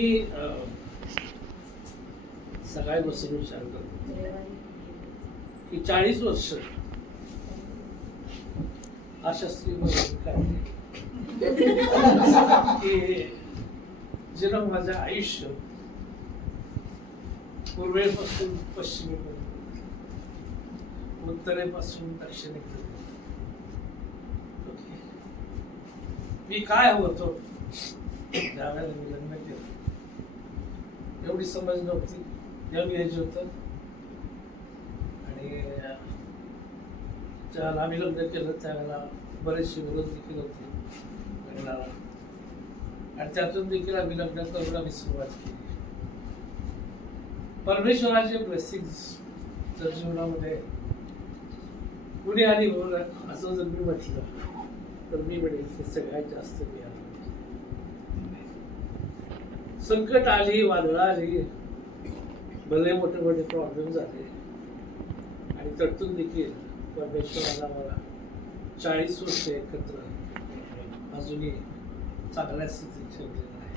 मी सकाळी बसून विचार करतो की 40 वर्ष अशा स्त्री की जिनं माझं आयुष्य पूर्वेपासून पश्चिमेपर्यंत, उत्तरेपासून दक्षिणेपर्यंत मी काय होतो त्यावेळेला मी लग्न केलं. एवढी समज नव्हती, यंग एज होत आणि ज्यावेळेला आम्ही लग्न केलं त्यावेळेला बरेचसे विरोध देखील होते लग्नाला आणि त्यातून देखील आम्ही लग्न करून आम्ही सुरुवात केली. परमेश्वराचे ब्लेसिंग्स जर जीवनामध्ये कुणी आणि असं जर मी म्हटलं तर मी म्हणेल की सगळ्यात जास्त मी संकट आली, वादळ आली, भले मोठे मोठे प्रॉब्लेम झाले आणि तटून देखील परमेश्वराला मला 40 वर्ष एकत्र अजूनही चांगल्या स्थितीत ठेवलेलं आहे.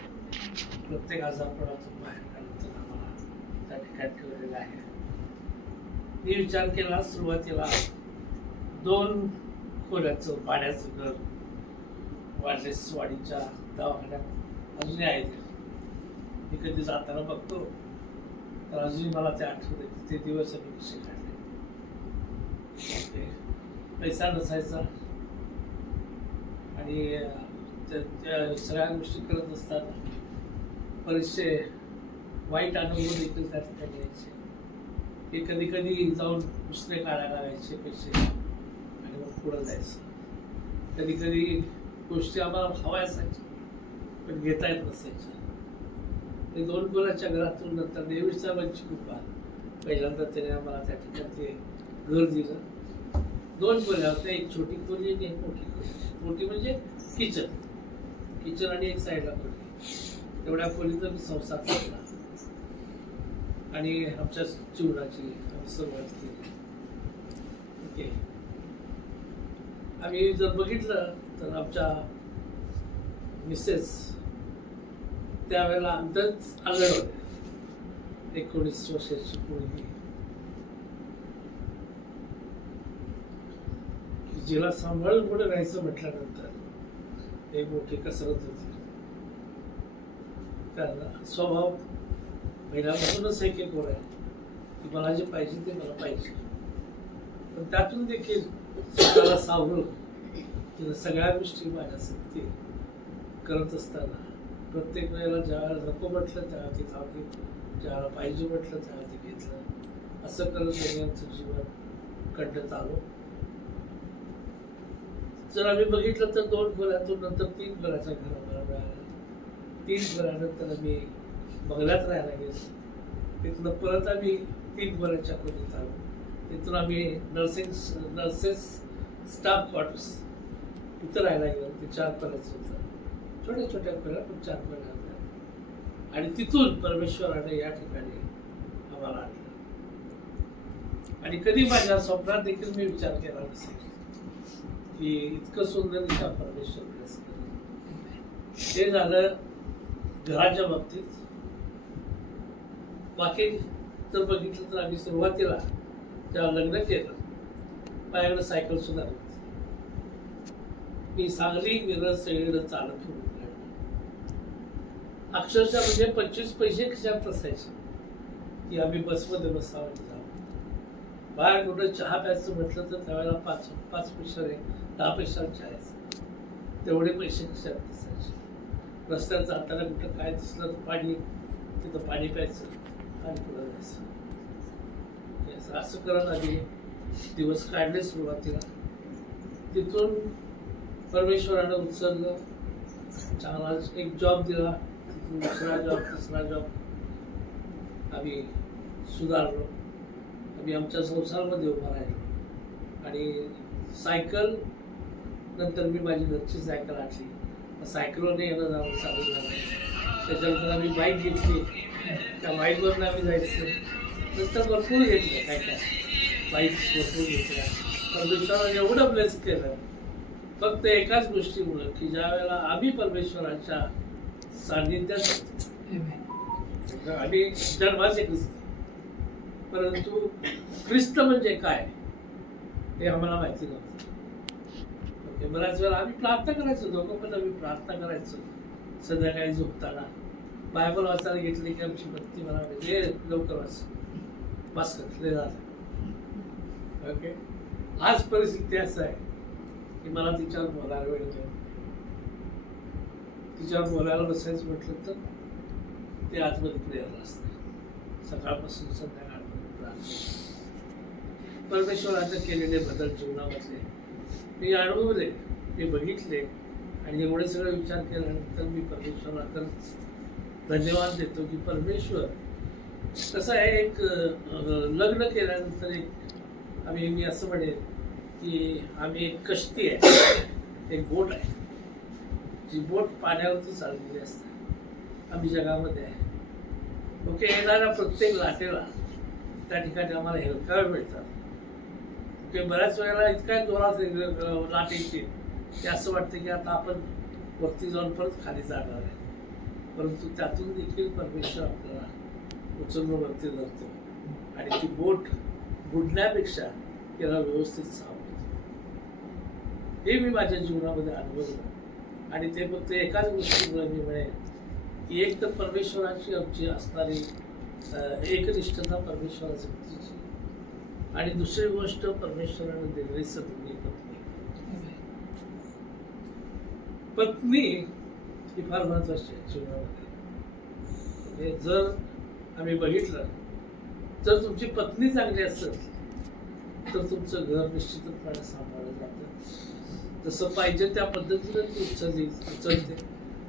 प्रत्येक आजारपणातून बाहेर काढून आम्हाला त्या ठिकाणी ठेवलेलं आहे. मी विचार केला सुरुवातीला 2 खोल्याचं पाण्याचं घर वाडलेसवाडीच्या दवाखान्यात अजूनही आहे. मी कधी जाताना बघतो तर अजूनही मला ते आठवते ते दिवस आम्ही कसे काढले. पैसा नसायचा आणि त्या सगळ्या गोष्टी करत असताना बरेचसे वाईट अनुभव देखील त्या ठिकाणी यायचे. हे कधी कधी जाऊन उसने काढायला लागायचे पैसे आणि मग पुढं जायचं. कधी कधी गोष्टी आम्हाला हव्या असायच्या पण घेता येत नसायच्या. 2 खोल्याच्या घरातून नंतर देवीसाहेबांची कृपा पहिल्यांदा त्याने आम्हाला त्या ठिकाणी ते घर दिलं. 2 खोल्या होत्या, एक छोटी खोली आणि एक मोठी खोली. मोठी म्हणजे किचन आणि एक साईडला खोली. तेवढ्या खोलीचा मी संसार केला आणि आमच्या जीवनाची आम्ही सुरुवात केली. ओके, आम्ही जर बघितलं तर आमच्या मिसेस त्यावेळेला आमच्याच आगळ होत्या. 19 वर्षाची मुलगी जिला सांभाळून पुढे राहायचं म्हटल्यानंतर एक मोठी कसरत होती. कारण स्वभाव पहिल्यापासूनच एक आहे की मला जे पाहिजे ते मला पाहिजे. पण त्यातून देखील स्वतःला सावरून तिला सगळ्या गोष्टी माझ्यासाठी करत असताना प्रत्येक वेळेला ज्यावेळेला नको म्हटलं त्यावेळेला ती थांबली, ज्यावेळेला पाहिजे म्हटलं त्यावेळेला ते घेतलं. असं करत आमचं जीवन कंठत आलो. जर आम्ही बघितलं तर 2 खोल्यातून नंतर 3 खोल्याचं घर आम्हाला मिळालं. 3 खोल्यानंतर आम्ही बंगल्यात राहायला गेलो. तिथनं परत आम्ही 3 खोल्याच्या खोलीत आलो. तिथून आम्ही नर्सेस स्टाफ क्वार्टर्स तिथं राहायला गेलो. ते 4 खोल्याचं होतं. छोट्या छोट्या खोल्या पण 4 खोल्या होत्या आणि तिथून परमेश्वराने या ठिकाणी आम्हाला आणलं. आणि कधी माझ्या स्वप्नात देखील मी विचार केला नसेल की इतकं सुंदर दिशा परमेश्वर ब्लेस केलं. ते झालं घराच्या बाबतीत. बाकी जर बघितलं तर आम्ही सुरुवातीला जेव्हा लग्न केलं माझ्याकडे सायकल सुद्धा नव्हती. मी सांगली मिरज सगळीकडे चालत फिरून अक्षरशः म्हणजे 25 पैसे खिशात नसायचे की आम्ही बसमध्ये बसावं आणि जावं. बाहेर कुठं चहा प्यायचं म्हटलं तर त्यावेळेला 5 पैशाने 10 पैशाला चहायचं. तेवढे पैसे खिशात नसायचे. रस्त्यात जाताना कुठं काय दिसलं तर पाणी, तिथं पाणी प्यायचं आणि पुढं जायचं. असं करत आम्ही दिवस काढले सुरुवातीला. तिथून परमेश्वरानं उचललं. चांगला एक जॉब दिला. दुसरा जॉब, तिसरा जॉब. आम्ही सुधारलो. आम्ही आमच्या संसारामध्ये उभा राहिलो आणि सायकल नंतर मी माझी घरची सायकल आणली. सायकलवरने येणं जाणं चालू झालं. त्याच्यानंतर आम्ही बाईक घेतली. त्या बाईकवरनं आम्ही जायचं. नंतर भरपूर घेतलं काय बाईक्स भरपूर घेतल्या. परमेश्वराने एवढं ब्लेस केलं फक्त एकाच गोष्टीमुळे की ज्या वेळेला आम्ही परमेश्वराच्या सानिध्यात आणि जन्माचे ख्रिस्त, परंतु ख्रिस्त म्हणजे काय हे आम्हाला माहिती नव्हतं. ओके, बऱ्याच वेळा आम्ही प्रार्थना करायचो, दोघं पण आम्ही प्रार्थना करायचो. संध्याकाळी झोपताना बायबल वाचायला घेतली की आमची भक्ती मला म्हणजे लवकर वाच झालं. ओके, आज परिस्थिती असं आहे की मला तिच्यावर बोलायला वेळ मिळत नाही. तिच्यावर बोलायला बसायचं म्हटलं तर ते आतमध्ये प्रेरणा असते. सकाळपासून संध्याकाळपर्यंत प्रार्थना. परमेश्वराने केलेले बदल जीवनामधले मी अनुभवले, मी बघितले, आणि एवढे सगळे विचार केल्यानंतर मी परमेश्वराला धन्यवाद देतो की परमेश्वर कसं आहे. एक लग्न केल्यानंतर मी असं म्हणेन की आम्ही एक कश्ती आहे, एक बोट आहे, जी बोट पाण्यावरती चाललेली असते. आम्ही जगामध्ये आहे. ओके, येणाऱ्या प्रत्येक लाटेला त्या ठिकाणी आम्हाला हेलकावे मिळतात. ओके, बऱ्याच वेळेला इतक्या जोरात लाट येते की असं वाटतं की आता आपण वरती जाऊन परत खाली जाणार आहे. परंतु त्यातून देखील परमेश्वर आपल्याला उचलून वरती धरतो आणि ती बोट बुडण्यापेक्षा त्याला व्यवस्थित सावरतो. हे मी माझ्या जीवनामध्ये अनुभवलं. आणि ते फक्त एकाच गोष्टीमुळे मी म्हणेन की एक तर परमेश्वराची आमची असणारी एकनिष्ठता परमेश्वराची भक्तीची, आणि दुसरी गोष्ट परमेश्वराने दिलेली सद्गुणी पत्नी ही फार महत्वाची आहे जीवनामध्ये. जर आम्ही बघितलं, जर तुमची पत्नी चांगली असेल तर तुमचं घर निश्चितपणे सांभाळलं जातं. जसं पाहिजे त्या पद्धतीने ती उचलते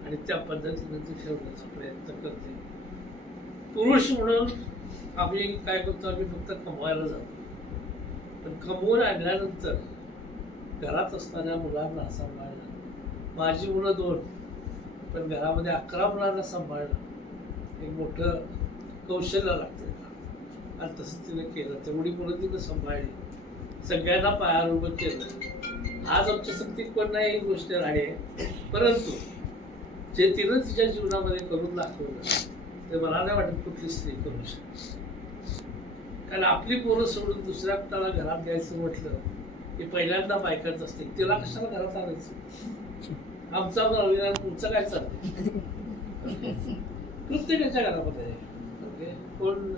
आणि त्या पद्धतीने ती ठेवण्याचा प्रयत्न करते. पुरुष म्हणून आम्ही काय करतो, आम्ही फक्त कमवायला जातो. पण कमवून आणल्यानंतर घरात असणाऱ्या मुलांना सांभाळणं, माझी मुलं 2 पण घरामध्ये 11 मुलांना सांभाळणं एक मोठं कौशल्य लागतं. आणि तसं तिने केलं. तेवढी मुलं तिनं सांभाळली, सगळ्यांना पायावर उभं केलं. आज आमच्या सक्तीत पण नाही ही गोष्ट राही, परंतु जे तिनं तिच्या जीवनामध्ये करून दाखवलं ते मला नाही वाटत कुठली स्त्री करू शकते. कारण आपली पोरं सोडून दुसऱ्या कुणाला घरात द्यायचं म्हटलं की पहिल्यांदा बायकाच असते. तिला कशाला घरात आणायचं? आमचा तुमचं काय चाललंय? प्रत्येकाच्या घरामध्ये कोण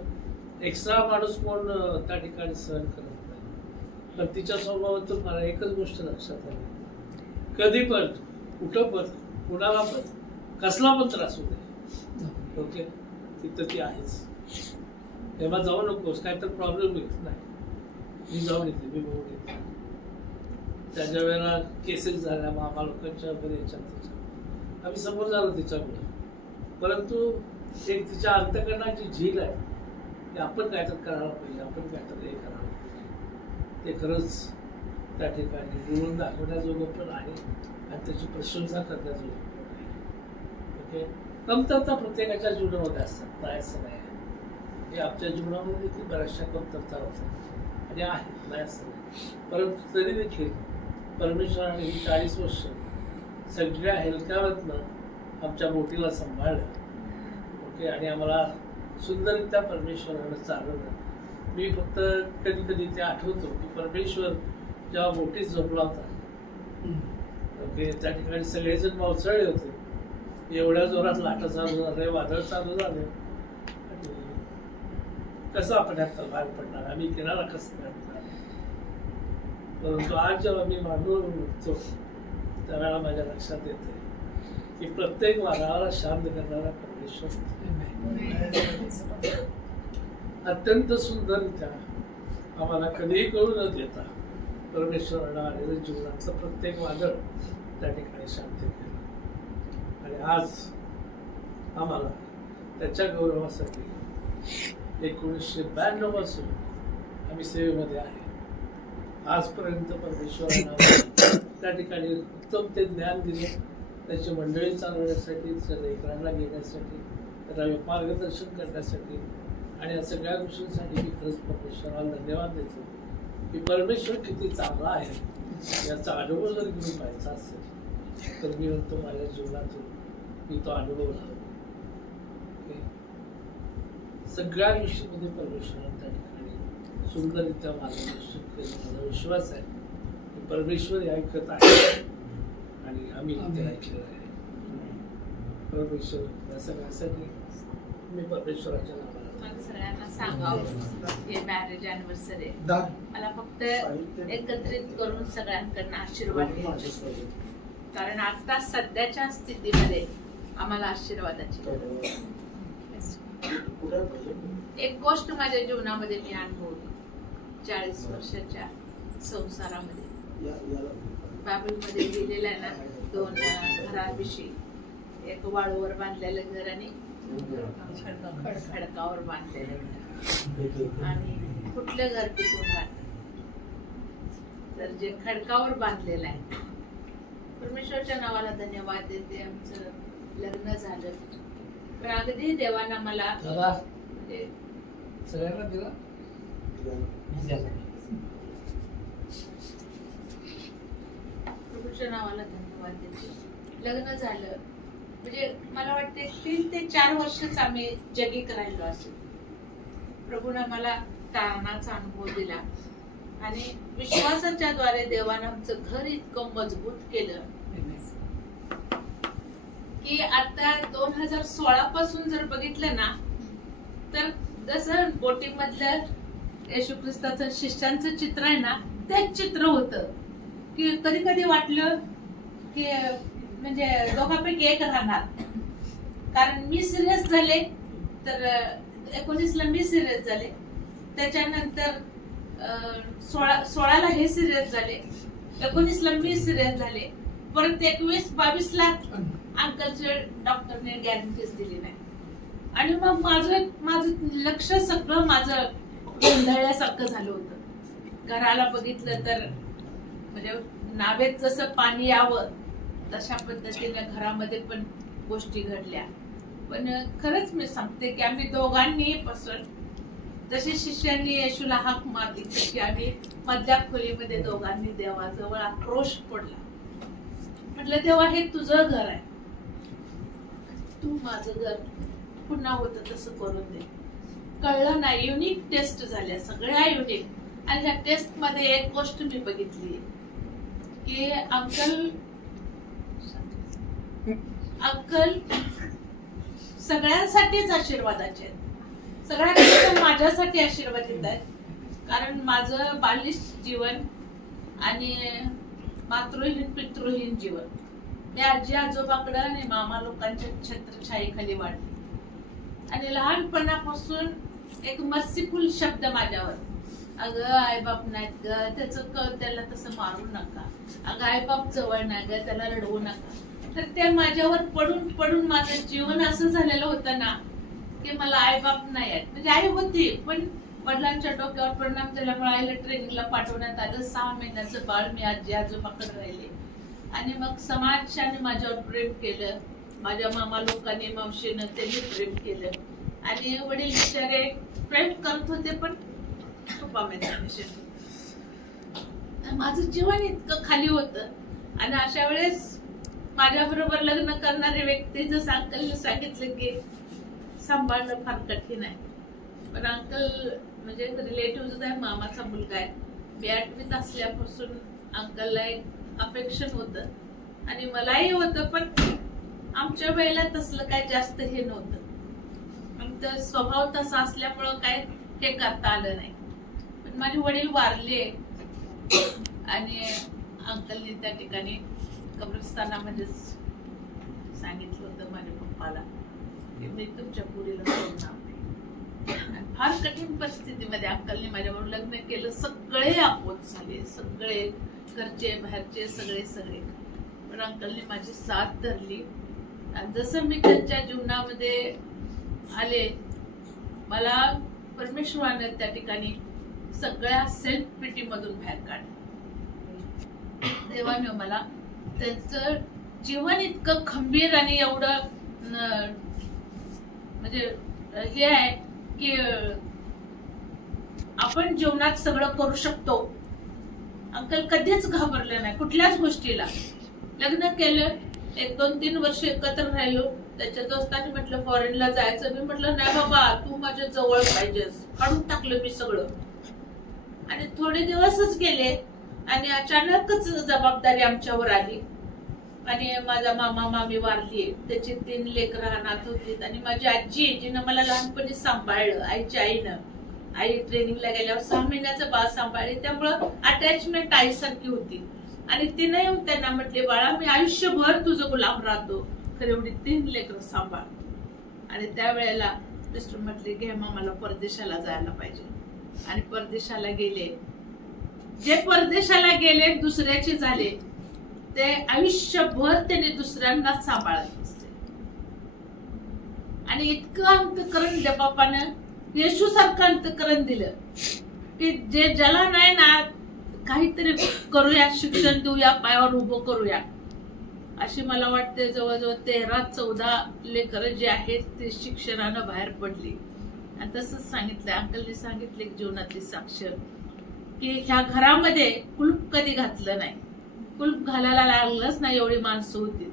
एक्स्ट्रा माणूस कोण त्या ठिकाणी सहन करत नाही. पण तिच्या स्वभावातून मला एकच गोष्ट लक्षात आली, कधी पण कुठं पण कुणाला पण कसला पण त्रास होऊ दे, ओके, तिथं ती आहेच. तेव्हा जाऊ नकोस, काय तर प्रॉब्लेम येत नाही. मी जाऊन येते, मी बघून येते. त्याच्या वेळेला केसेस झाल्या मामा लोकांच्या वगैरे याच्यात आम्ही समोर झालो तिच्यामुळे. परंतु एक तिच्या अंतकरणाची झील आहे की आपण काय तर करायला पाहिजे, आपण काय तर हे करायला पाहिजे. ते खरंच त्या ठिकाणी लिहून दाखवण्याजोगं पण आहे आणि त्याची प्रशंसा करण्याजोगं पण आहे. ओके, कमतरता प्रत्येकाच्या जीवनामध्ये असतात, नाही असं नाही. हे आमच्या जीवनामध्ये देखील बऱ्याचशा कमतरता होतात आणि आहेत, नाही असं नाही. परंतु तरी देखील परमेश्वराने ही 40 वर्ष सगळ्या हेलकाव्यातनं आमच्या बोटीला सांभाळलं. ओके, आणि आम्हाला सुंदररित्या परमेश्वरानं चालवलं. मी फक्त कधी कधी ते आठवतो की परमेश्वर जेव्हा बोटीत झोपला होता, ओके, त्या ठिकाणी सगळेजण पावसाळे होते. एवढ्या जोरात लाटा चालू झाले, वादळ चालू झाले, आणि कसं आपण यात बाहेर पडणार, आम्ही किनारा कसं काढणार. परंतु आज जेव्हा मी मांडून उठतो त्यावेळेला माझ्या लक्षात येते की प्रत्येक वादळाला शांत करणारा परमेश्वर अत्यंत सुंदररित्या आम्हाला कधीही कळू न देता परमेश्वरानं आलेलं जीवनाचं प्रत्येक वादळ त्या ठिकाणी शांत केलं. आणि आज आम्हाला त्याच्या गौरवासाठी 1992 पासून आम्ही सेवेमध्ये आहे. आजपर्यंत परमेश्वरानं त्या ठिकाणी उत्तम ते ज्ञान दिले, त्याची मंडळी चालवण्यासाठी, त्या लेकरांना घेण्यासाठी, त्याला मार्गदर्शन करण्यासाठी, आणि या सगळ्या गोष्टींसाठी मी खरंच परमेश्वराला धन्यवाद देतो की परमेश्वर किती चांगला आहे याचा अनुभव जर तुम्ही पाहायचा असेल तर मी म्हणतो माझ्या जीवनातून मी तो अनुभवला. सगळ्या गोष्टीमध्ये परमेश्वरानं त्या ठिकाणी सुंदररित्या मार्गदर्शन केलं. माझा विश्वास आहे की परमेश्वर हे ऐकत आहे आणि आम्ही ते ऐकलेलं आहे. परमेश्वर या सगळ्यासाठी मी परमेश्वराच्या नावाला सगळ्यांना सांगावं हे मॅरेज अॅनिव्हर्सरी मला फक्त एकत्रित करून सगळ्यांकडनं आशीर्वाद घ्यायचे, कारण आता सध्याच्या स्थितीमध्ये आम्हाला आशीर्वादाची एक गोष्ट माझ्या जीवनामध्ये मी अनुभवली. 40 वर्षाच्या संसारामध्ये बायबलमध्ये लिहिलेलं आहे ना, 2 घराविषयी, एक वाळूवर बांधलेलं घर आणि खडकावर बांधलेलं घर. आणि कुठलं घर टिकून राहतं? तर जे खडकावर बांधलेलं आहे. परमेश्वरच्या नावाला धन्यवाद देते. आमचं लग्न झालं पण अगदी देवानं मला सगळ्यांना दिला. प्रभूच्या नावाला धन्यवाद देते. लग्न झालं म्हणजे मला वाटते 3 ते 4 वर्षच आम्ही जगीक राहिलो असेल. प्रभूनं मला तारणाचा अनुभव दिला आणि विश्वासाच्या द्वारे देवानं आमचं घर इतकं मजबूत केलं की आता 2016 पासून जर बघितलं ना, तर जसं बोटीमधलं येशू ख्रिस्ताचं शिष्यांचं चित्र आहे ना, तेच चित्र होतं. की कधी कधी वाटलं की म्हणजे दोघांपैकी एक राहणार, कारण मी सिरियस झाले तर 19ला मी सिरियस झाले, त्याच्यानंतर 16ला हे सिरियस झाले, 19ला मी सिरियस झाले, परत 21-22ला अंकलच्या डॉक्टरने गॅरंटीज दिली नाही. आणि मग माझं लक्ष सगळं माझं गोंधळल्यासारखं झालं होतं. घराला बघितलं तर म्हणजे नावेत जसं पाणी यावं तशा पद्धतीने घरामध्ये पण गोष्टी घडल्या. पण खरंच मी सांगते की आम्ही दोघांनी पासून जशी शिष्यांनी येशूला हाक मारली तशी आम्ही मधल्या खोलीमध्ये दोघांनी देवाजवळ आक्रोश पडला. म्हटलं देवा, हे तुझं घर आहे, तू माझं घर पुन्हा होतं तसं करून दे. कळलं नाही, युनिक टेस्ट झाल्या, सगळ्या युनिक. आणि ह्या टेस्ट मध्ये एक गोष्ट मी बघितली की अंकल सगळ्यांसाठीच आशीर्वादाचे आहेत, सगळ्यांना माझ्यासाठी आशीर्वादित आहेत. कारण माझं बालिश जीवन आणि मातृहीन पितृहीन जीवन मी आजी आजोबाकडे आणि मामा लोकांच्या छत्रछायेखाली वाढली. आणि लहानपणापासून एक मर्सीफुल शब्द माझ्यावर, अगं आईबाप नाहीत ग, त्याचं त्याला तसं मारू नका, अगं आईबाप जवळ नाही ग, त्याला रडवू नका. तर ते माझ्यावर पडून पडून माझं जीवन असं झालेलं होतं ना की मला आईबाप नाही आहेत. म्हणजे आई होती पण वडिलांच्या डोक्यावर परिणाम झाल्यामुळे आईला ट्रेनिंगला पाठवण्यात आलं. 6 महिन्याचं बाळ मी आजी आजोबाकडे राहिले. आणि मग समाजाने माझ्यावर प्रेम केलं, माझ्या मामा लोकांनी मावशीनं त्यांनी प्रेम केलं. आणि वडील बिचारे प्रेम करत होते पण खूप माझं जीवन इतकं खाली होतं. आणि अशा वेळेस माझ्या बरोबर लग्न करणारी व्यक्ती जसं अंकलने सांगितलं की सांभाळणं फार कठीण आहे. पण अंकल म्हणजे रिलेटिव्ह आहे, मामाचा मुलगा आहे. मी 8वीत असल्यापासून अंकलला एक अफेक्शन होतं आणि मलाही होतं. पण आमच्या वेळेला तसलं काय जास्त हे नव्हतं. आमचा स्वभाव तसा असल्यामुळं काय हे करता आलं नाही. पण माझे वडील वारले आणि अंकलने त्या ठिकाणी कब्रस्तानामध्ये सांगितलं होतं माझ्या पप्पाला की मी तुमच्या पुरीला सोडणार नाही. फार कठीण परिस्थितीमध्ये अंकलने माझ्याबरोबर लग्न केलं. सगळे आपोत झाले, सगळे घरचे बाहेरचे सगळे. पण अंकलने माझी साथ धरली. आणि जसं मी त्यांच्या जीवनामध्ये आले, मला परमेश्वराने त्या ठिकाणी सगळ्या सेल्फ पिटी मधून बाहेर काढलं. देवाने मला त्यांचं जीवन इतकं खंबीर आणि एवढं म्हणजे हे आहे की आपण जीवनात सगळं करू शकतो. अंकल कधीच घाबरले नाही कुठल्याच गोष्टीला. लग्न केलं, 1-2-3 वर्ष एकत्र राहिलो. त्याच्या दोस्तांनी म्हटलं फॉरेनला जायचं. मी म्हटलं नाही बाबा, तू माझ्या जवळ पाहिजेस. काढून टाकलं मी सगळं. आणि थोडे दिवसच गेले आणि अचानकच जबाबदारी आमच्यावर आली. आणि माझा मामा मामी वारली, त्याची 3 लेकरं अनाथ होती. आणि माझी आजी, जिनं मला लहानपणी सांभाळलं, आईच्या आईनं, आई ट्रेनिंगला गेल्यावर 6 महिन्याचं बाळ सांभाळली. त्यामुळं अटॅचमेंट आईसारखी होती. आणि तिने येऊन त्यांना म्हटले, बाळा मी आयुष्यभर तुझं गुलाम राहतो, तर एवढी 3 लेकरं सांभाळ. आणि त्यावेळेला मिस्टर म्हटले, घे मला परदेशाला जायला पाहिजे. आणि परदेशाला गेले. जे परदेशाला गेले दुसऱ्याचे झाले, ते आयुष्यभर त्याने दुसऱ्यांना सांभाळत असते. आणि इतकं अंतकरण त्या बापानं येशू सारखं अंतकरण दिलं की जे ज्याला नाही ना, काहीतरी करूया, शिक्षण देऊया, पायावर उभं करूया. अशी मला वाटते जवळजवळ 13-14 लेकरं जे आहेत ते शिक्षणानं बाहेर पडली. आणि तसंच सांगितलंय, अंकलने सांगितले जीवनातली साक्ष, की ह्या घरामध्ये कुलूप कधी घातलं नाही, कुलूप घालायला लागलंच नाही, एवढी माणसं होती.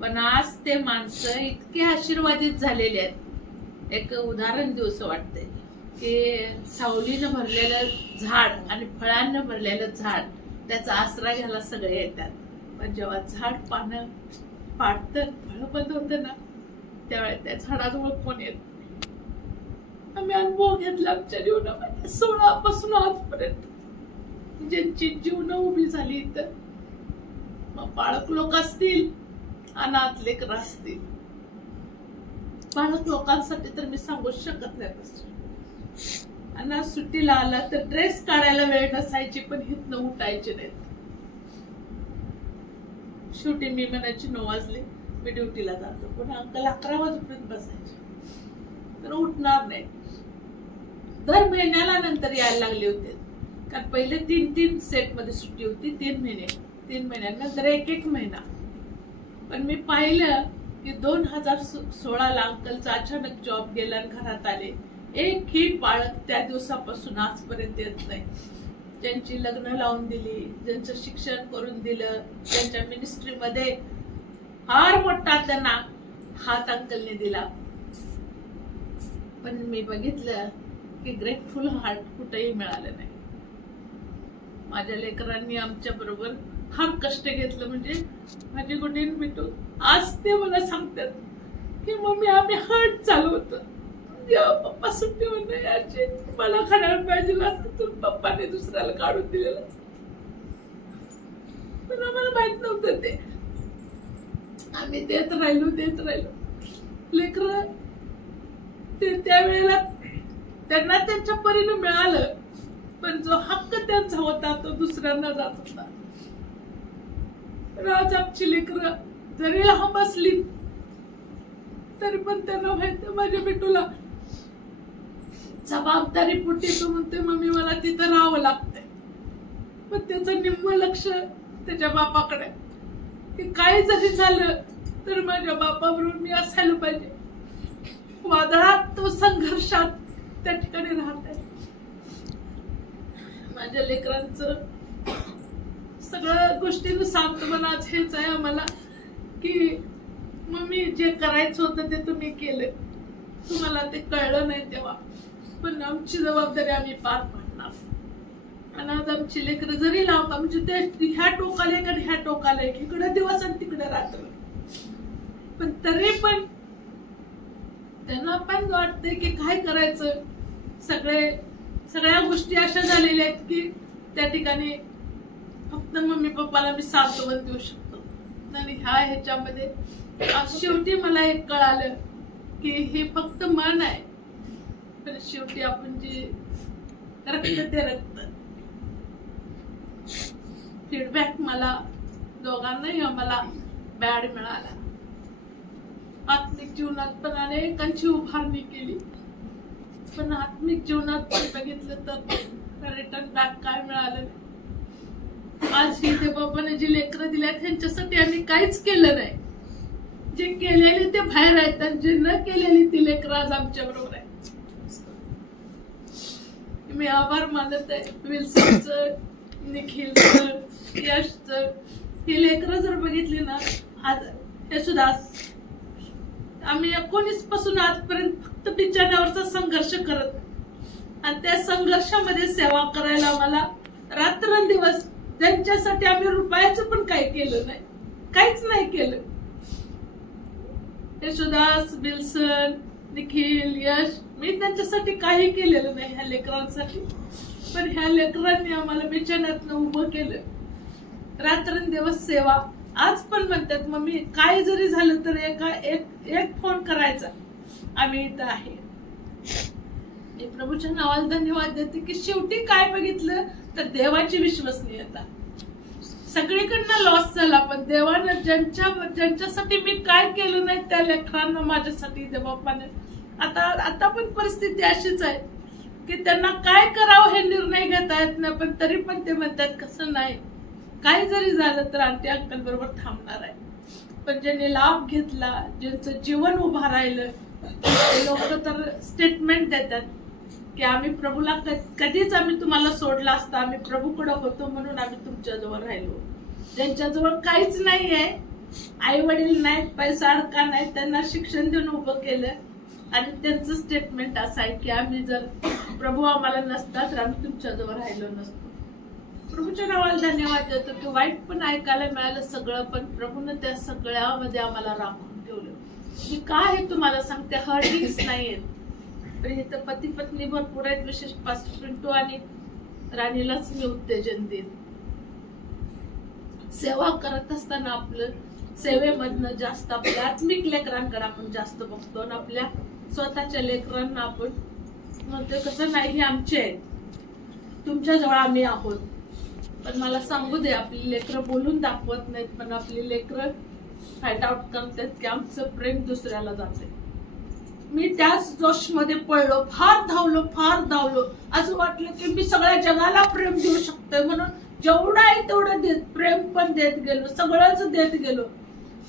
पण आज ते माणसं इतके आशीर्वादित झालेले आहेत. एक उदाहरण दिवस वाटतंय की सावलीनं भरलेलं झाड आणि फळांना भरलेलं झाड, त्याचा आसरा घ्यायला सगळे येतात. पण जेव्हा झाड पानं पाडतं, फळं बंद होतं ना, त्यावेळेस त्या झाडाजवळ कोण येत. आम्ही अनुभव घेतला आमच्या जीवनामध्ये 16 पासून आजपर्यंत, ज्यांची जीवन उभी झाली इथं. मग बाळक लोक असतील, अनाथ लेकरं असतील. बाळक लोकांसाठी तर मी सांगूच शकत नाही. अनाथ सुट्टीला आला तर ड्रेस काढायला वेळ नसायची, पण हितनं उठायचे नाहीत. शेवटी मी म्हणायची 9 वाजले मी ड्युटीला जातो, पण अंकल 11 वाजेपर्यंत बसायचे, तर उठणार नाही. दर महिन्याला नंतर यायला लागले होते, कारण पहिले 3 सेट मध्ये सुट्टी होती. 3 महिन्यानंतर 1 महिना. पण मी पाहिलं की 2016ला अंकलचा अचानक जॉब गेला आणि घरात आले. एकही बाळक त्या दिवसापासून आजपर्यंत येत नाही. ज्यांची लग्न लावून दिली, ज्यांचं शिक्षण करून दिलं, त्यांच्या मिनिस्ट्रीमध्ये फार मोठा त्यांना हात अंकलने दिला. पण मी बघितलं की ग्रेटफुल हार्ट कुठेही मिळालं नाही. माझ्या लेकरांनी आमच्या बरोबर फार कष्ट घेतलं. म्हणजे माझी गुडीन मिटू आज ते मला सांगतात की मम्मी आम्ही हर्ट चालवतो, जेव्हा पप्पा सुट्टी होते याची मला खाण्याला पाहिजे असं तर पप्पाने दुसऱ्याला काढून दिलेलं. पण आम्हाला माहित नव्हतं ते. आम्ही देत राहिलो. लेकर ते त्यावेळेला त्यांना त्यांच्या परीने मिळालं, पण जो हक्क त्यांचा होता तो दुसऱ्यांना जात होता. आज आमची लेकर जरी लहान बसली तरी पण त्यांना माहिती माझ्या बेटूला जबाबदारी पोटी तो म्हणते मम्मी मला तिथं राहावं लागतंय. पण त्याचं निम्म लक्ष त्याच्या बापाकडे, की काही जरी झालं तर माझ्या बापाबरोबर मी असायला पाहिजे. वादळात तो संघर्षात त्या ठिकाणी राहत आहे. माझ्या लेकरांचं सगळ्या गोष्टींना सांत्वनाच हेच आहे आम्हाला, की मम्मी जे करायचं होतं ते तुम्ही केलं, तुम्हाला ते कळलं नाही तेव्हा, पण आमची जबाबदारी आम्ही पार पाडणार. आणि आज आमची लेकरं जरी लावता म्हणजे ते ह्या टोकाला एक आणि ह्या टोकाला एक, इकडे दिवस आणि तिकडे रात्र, पण तरी पण त्यांना पण वाटतंय की काय करायचं. सगळ्या गोष्टी अशा झालेल्या आहेत की त्या ठिकाणी फक्त मम्मी पप्पाला मी सांत्वन देऊ शकतो. आणि ह्याच्यामध्ये शेवटी मला एक कळालं की हे फक्त मन आहे, पण शेवटी आपण जे रक्त ते रक्त. फीडबॅक मला दोघांनाही आम्हाला बॅड मिळाला. आत्मिक जीवनात पण अनेकांची उभारणी केली, पण आत्मिक जीवनात पण बघितलं तर रिटर्न बॅक काय मिळालं. आज इथे बाबाने जी लेकरं दिल्या त्यांच्यासाठी आम्ही काहीच केलं नाही. जे केलेले ते बाहेर आहेत आणि जे न केलेली ती लेकरं आज आमच्या बरोबर आहे. मी आभार मानत आहे विल्सनचं, निखिलचं, यशचं. ही लेकरं जर बघितली ना, आज हे सुद्धा आम्ही 19 पासून आजपर्यंत फक्त बिचाऱ्यावरचा संघर्ष करत, आणि त्या संघर्षामध्ये सेवा करायला मला रात्रंदिवस, त्यांच्यासाठी आम्ही रुपयाचं पण काही केलं नाही, काहीच नाही केलं. यशोदास, बिल्सन, निखिल, यश, मी त्यांच्यासाठी काही केलेलं नाही ह्या लेकरांसाठी. पण ह्या लेकरांनी आम्हाला बिछाण्यातनं उभं केलं. रात्रंदिवस सेवा. आज पण म्हणतात मम्मी काय जरी झालं तर एक फोन करायचा, आम्ही इथं आहे. मी प्रभूच्या नावाला धन्यवाद देते की शेवटी काय बघितलं तर देवाची विश्वसनीयता. सगळीकडनं लॉस झाला, पण देवानं ज्यांच्यासाठी मी काय केलं नाही त्या लेकरांना माझ्यासाठी देवापाने. आता पण परिस्थिती अशीच आहे की त्यांना काय करावं हे निर्णय घेता येत नाही, पण तरी पण ते म्हणतात कसं नाही, काय जरी झालं तर आंटी अंकल बरोबर थांबणार आहे. पण ज्यांनी लाभ घेतला, ज्यांचं जीवन उभं राहिलं, ते लोक तर स्टेटमेंट देतात की आम्ही प्रभूला कधीच आम्ही तुम्हाला सोडला असता, आम्ही प्रभूकडे होतो म्हणून आम्ही तुमच्याजवळ राहिलो. ज्यांच्याजवळ काहीच नाही आहे, आई वडील नाही, पैसा अडका नाही, त्यांना शिक्षण देऊन उभं केलं, आणि त्यांचं स्टेटमेंट असं आहे की आम्ही जर प्रभू आम्हाला नसता तर आम्ही तुमच्याजवळ राहिलो नसतो. प्रभूच्या नावाला धन्यवाद देतो की वाईट पण ऐकायला मिळालं सगळं, पण प्रभूनं त्या सगळ्यामध्ये आम्हाला राखून ठेवलं. मी काय हे तुम्हाला सांगते, हर्टिंग्स नाहीयेत, पण इथं पती पत्नी भरपूर आहेत. विशेष पास्टर पिंटू आणि राणीलाच मी उत्तेजन देईन. सेवा करत असताना आपलं सेवेमधनं जास्त आपल्या आत्मिक लेकरांकडे आपण जास्त बघतो, आणि आपल्या स्वतःच्या लेकरांना आपण म्हणतो कसं नाही हे आमचे आहेत, तुमच्याजवळ आम्ही आहोत. पण मला सांगू दे, आपली लेकरं बोलून दाखवत नाहीत, पण आपली लेकरं फाइंड आउट करतात की आमचं प्रेम दुसऱ्याला जाते. मी त्याच जोशमध्ये पडलो, फार धावलो, असं वाटलं की मी सगळ्या जगाला प्रेम देऊ शकतोय, म्हणून जेवढं आहे तेवढं देत, प्रेम पण देत गेलो, सगळंच देत गेलो.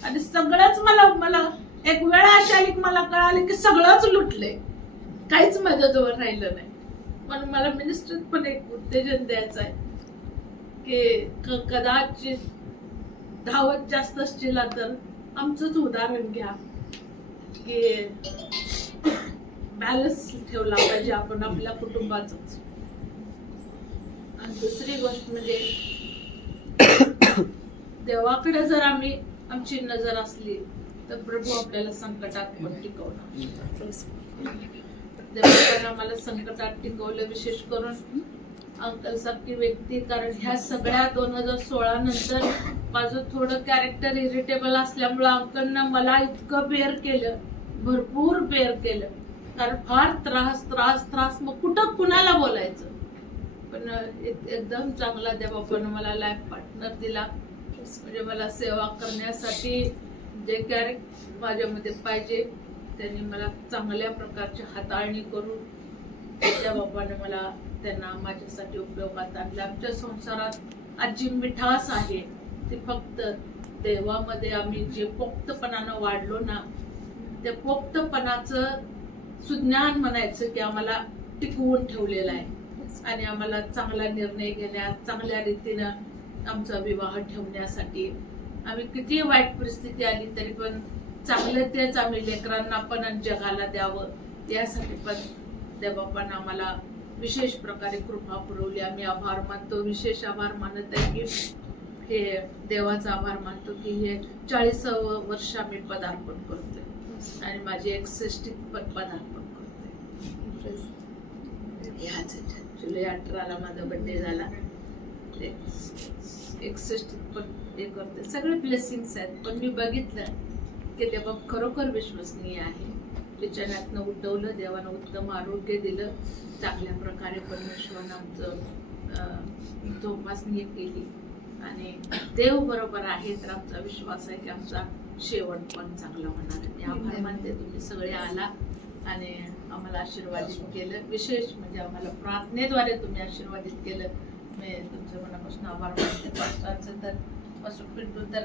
आणि सगळंच मला एक वेळ अशी आली की मला कळालं की सगळंच लुटले, काहीच माझ्याजवळ राहिलं नाही. म्हणून मला मिनिस्ट्रीत पण एक उत्तेजन द्यायचं आहे की कदाचित धावत जास्त असतील तर आमचंच उदाहरण घ्या की बॅलन्स ठेवला पाहिजे आपण आपल्या कुटुंबाच. आणि दुसरी गोष्ट म्हणजे देवाकडे जर आमची नजर असली तर प्रभू आपल्याला संकटात पण टिकवणार. देवाकडे आम्हाला संकटात टिकवलं, विशेष करून अंकल सारखी व्यक्ती. कारण ह्या सगळ्या 2016 नंतर माझं थोडं कॅरेक्टर इरिटेबल असल्यामुळे अंकलनं मला इतकं बेअर केलं, भरपूर बेअर केलं. कारण फार त्रास मग कुठं कुणाला बोलायचं. पण एकदम चांगला देवापानं मला लाईफ पार्टनर दिला. म्हणजे मला सेवा करण्यासाठी जे कॅरेक्टर माझ्यामध्ये पाहिजे त्यांनी मला चांगल्या प्रकारची हाताळणी करून त्या बापाने मला त्यांना माझ्यासाठी उपयोगात आणलं. आमच्या संसारात आज जी मिठास आहे ती फक्त देवामध्ये आम्ही जे पोक्तपणानं वाढलो ना, त्या पोक्तपणाचं सुज्ञान म्हणायचं की आम्हाला टिकवून ठेवलेलं आहे. आणि आम्हाला चांगला निर्णय घेण्यास, चांगल्या रीतीनं आमचा विवाह ठेवण्यासाठी, आम्ही किती वाईट परिस्थिती आली तरी पण चांगलं तेच आम्ही लेकरांना पण आणि जगाला द्यावं, यासाठी पण देवबापानं आम्हाला विशेष प्रकारे कृपा पुरवली. आम्ही आभार मानतो, विशेष आभार मानत आहे की हे देवाचा आभार मानतो की हे 40व वर्ष आम्ही पदार्पण करतोय आणि माझे 61 पण पदार्पण करतोय. जुलै 18ला माझा बर्थडे झाला, 61 पण हे करते. सगळे ब्लेसिंग्स आहेत. पण मी बघितलं की देवा खरोखर विश्वसनीय आहे. बिछाण्यातनं उठवलं, देवानं उत्तम आरोग्य दिलं, चांगल्या प्रकारे परमेश्वरानं आमचं जोपासणी केली आणि देव बरोबर आहे. तर आमचा विश्वास आहे की आमचा शेवट पण चांगला होणार आहे. मी आभार मानते, तुम्ही सगळे आला आणि आम्हाला आशीर्वादित केलं. विशेष म्हणजे आम्हाला प्रार्थनेद्वारे तुम्ही आशीर्वादित केलं. मी तुमच्या मनापासून आभार मानते. पास्टरांचं तर पास्टर पिंटू तर